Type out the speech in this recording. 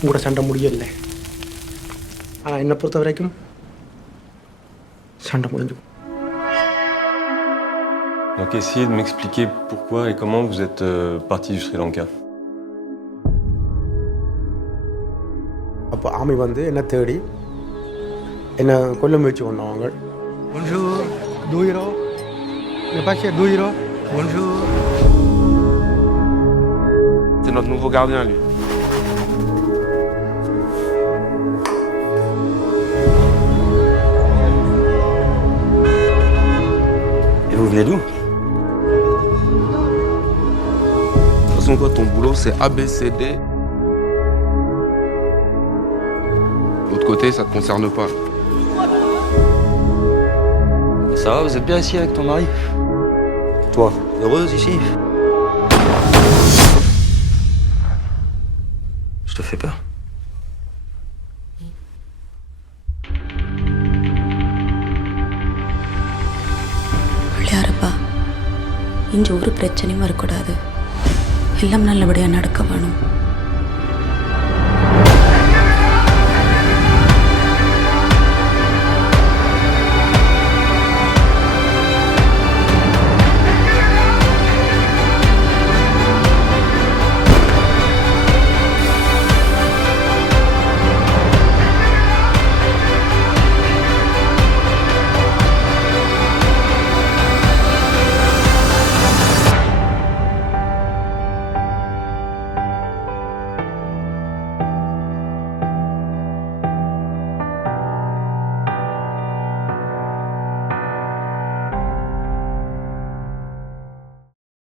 உங்களோட சண்டை முடியலை. ஆனால் என்னை பொறுத்த வரைக்கும் சண்டை முடிஞ்சு. Donc essayez de m'expliquer pourquoi et comment vous êtes parti du Sri Lanka. அப்போ ஆமி வந்து என்னை தேடி என்னை கொல்ல முயற்சி பண்ணவங்க. Bonjour, 2 euros. Ne pas cher, 2 euros. Bonjour. C'est notre nouveau gardien, lui. Et vous venez d'où? De toute façon, toi, ton boulot, c'est ABCD. L'autre côté, ça te concerne pas. Ça va, vous êtes bien ici avec ton mari? Toi, heureuse ici? Je te fais peur? பிள்ளையாரப்பா, இங்கே ஒரு பிரச்சனையும் வரக்கூடாது. எல்லாம் நல்லபடியாக நடக்க வேணும்.